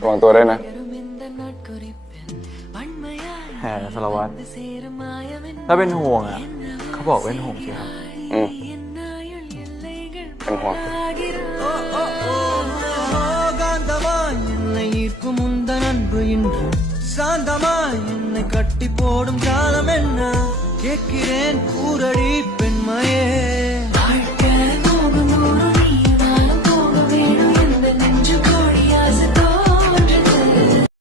ระวังตัวด้วยนะแหมสารวัตรถ้าเป็นห่วงอ่ะเขาบอกเป็นห่วงสิครับ อืมเป็นห่วงசாந்தமா என்னை கட்டி போடும் காலம் என்ன கேட்கிறேன் கூரடி